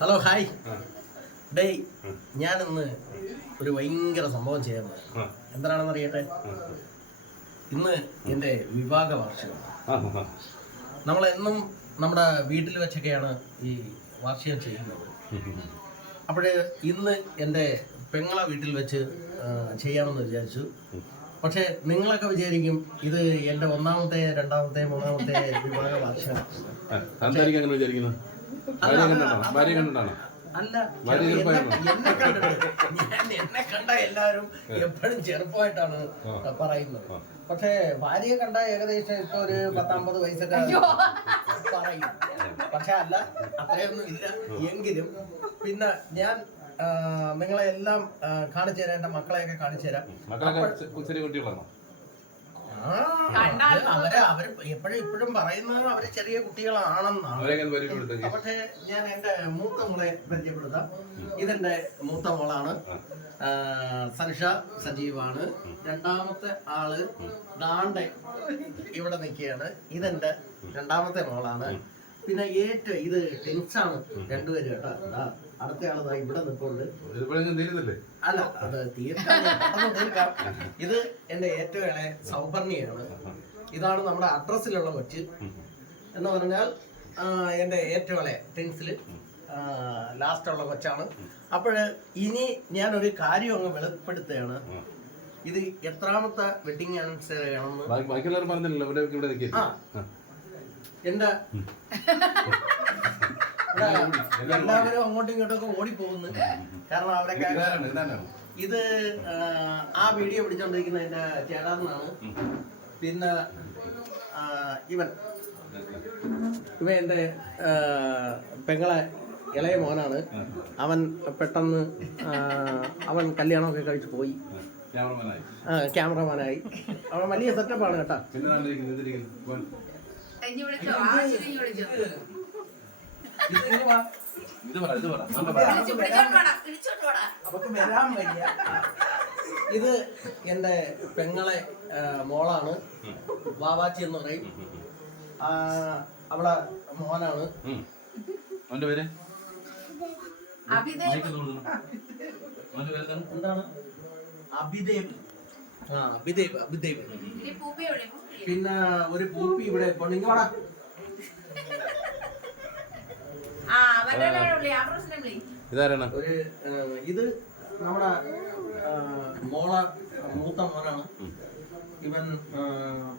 Hello hi day ഞാനിന്ന് ഒരു ഭയങ്കര സംഭവം ചെയ്യാൻ പോകും. എന്താണെന്ന് അറിയട്ടെ? ഇന്ന് എൻ്റെ വിവാഹ വാർഷികമാണ്. നമ്മളെന്നും നമ്മുടെ വീട്ടിൽ വെച്ചൊക്കെയാണ് ഈ വാർഷികം ചെയ്യുന്നത്. അപ്പോൾ ഇന്ന് എൻ്റെ പെങ്ങളെ വീട്ടിൽ വെച്ച് ചെയ്യാമെന്ന് വിചാരിച്ചു. പക്ഷേ നിങ്ങളൊക്കെ വിചാരിക്കും ഇത് എൻ്റെ ഒന്നാമത്തെ രണ്ടാമത്തെ മൂന്നാമത്തെ വിവാഹ വാർഷികമാണ്. അല്ല, എന്നെ കണ്ട എല്ലാവരും എപ്പോഴും ചെറുപ്പമായിട്ടാണ് പറയുന്നത്. പക്ഷേ ഭാര്യയെ കണ്ട ഏകദേശം ഇപ്പൊ ഒരു 10-50 വയസ്സൊക്കെ പറയും. പക്ഷെ അല്ല, അത്രയൊന്നും ഇല്ല. എങ്കിലും പിന്നെ ഞാൻ നിങ്ങളെ എല്ലാം കാണിച്ചു തരാം. എന്റെ മക്കളെയൊക്കെ കാണിച്ചു തരാം. അവര് ഇപ്പോഴും പറയുന്നത് അവര് ചെറിയ കുട്ടികളാണെന്നാണ്. പക്ഷെ ഞാൻ എന്റെ മൂത്ത മോളെ പരിചയപ്പെടുത്താം. ഇതെന്റെ മൂത്ത മോളാണ്, സൻഷ സജീവാണ്. രണ്ടാമത്തെ ആള് ദാണ്ടെ ഇവിടെ നിൽക്കുകയാണ്. ഇതെന്റെ രണ്ടാമത്തെ മോളാണ്. പിന്നെ ഇത് ടെൻസാണ് രണ്ടുപേരും കേട്ടോ. അടുത്ത ആള് ഇവിടെ നിൽപ്പുണ്ട്. അല്ല, അത് തീർക്കാം. ഇത് എന്റെ ഏറ്റവും ഇളയ സൗപർണിയാണ്. ഇതാണ് നമ്മുടെ അഡ്രസ്സിലുള്ള കൊച്ച് എന്ന് പറഞ്ഞാൽ എന്റെ ഏറ്റവും ഇളയ ടെൻസില് ലാസ്റ്റുള്ള കൊച്ചാണ്. അപ്പോഴ് ഇനി ഞാനൊരു കാര്യം അങ്ങ് വെളിപ്പെടുത്തുകയാണ്. ഇത് എത്രാമത്തെ വെഡിങ് ആനിവേഴ്സറി ആണെന്ന് എന്റെ എല്ലാവരും അങ്ങോട്ടും ഇങ്ങോട്ടൊക്കെ ഓടിപ്പോകുന്നു. കാരണം അവരൊക്കെ ഇത് ആ വീഡിയോ പിടിച്ചോണ്ടിരിക്കുന്ന എന്റെ ചേട്ടാന്നാണ്. പിന്നെ ഇവൻ എന്റെ പെങ്ങളെ ഇളയ മോനാണ്. അവൻ പെട്ടെന്ന് അവൻ കല്യാണമൊക്കെ കഴിച്ചു പോയി, ക്യാമറമാനായി. അവൻ വലിയ സെറ്റപ്പാണ് കേട്ടാ. ഇത് എന്റെ പെങ്ങളെ മോളാണ്, വാവാച്ചി എന്ന് പറയും. അവളെ മോനാണ്. എന്താണ്? അഭിദേവ്. അഭിദേവ്. പിന്നെ ഒരു പൂപ്പി ഇവിടെ പൊണ്ണിങ്ങോടാ. ഇത് നമ്മുടെ മോളെ മൂത്ത മോനാണ്. ഇവൻ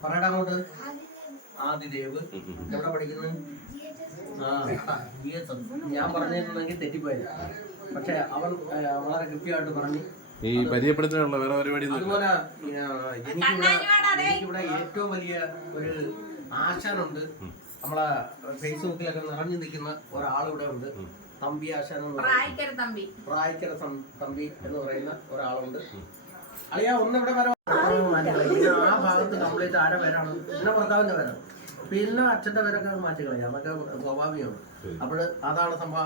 പറയടാ അങ്ങോട്ട്. ആദിദേവ്. എവിടെ പഠിക്കുന്നു? ഞാൻ പറഞ്ഞിരുന്നെങ്കിൽ തെറ്റിപ്പോയത്. പക്ഷെ അവൻ വളരെ കൃത്യമായിട്ട് പറഞ്ഞു. ഈ പരിചയപ്പെടുത്താനുള്ള വേറെ പരിപാടി. അതുപോലെ എനിക്കിവിടെ ഏറ്റവും വലിയ ഒരു ആശാനുണ്ട്. നമ്മളെ ഫേസ്ബുക്കിലൊക്കെ നിറഞ്ഞു നിൽക്കുന്ന ഒരാളിവിടെ ഉണ്ട്. തമ്പി ആശാൻ എന്ന് പറയും. പ്രായക്കര തമ്പി എന്ന് പറയുന്ന ഒരാളുണ്ട്. അളിയാ ഒന്നിവിടെ വരാം. ആ ഭാഗത്ത് കംപ്ലീറ്റ് ആരെ പേരാണ്? പിന്നെ ഭർത്താവിന്റെ പേരാണ്. പിന്നെ അച്ഛന്റെ പേരൊക്കെ മാറ്റി കളയാം. അതൊക്കെ സ്വാഭാവികമാണ്. അപ്പോൾ അതാണ് സംഭവം.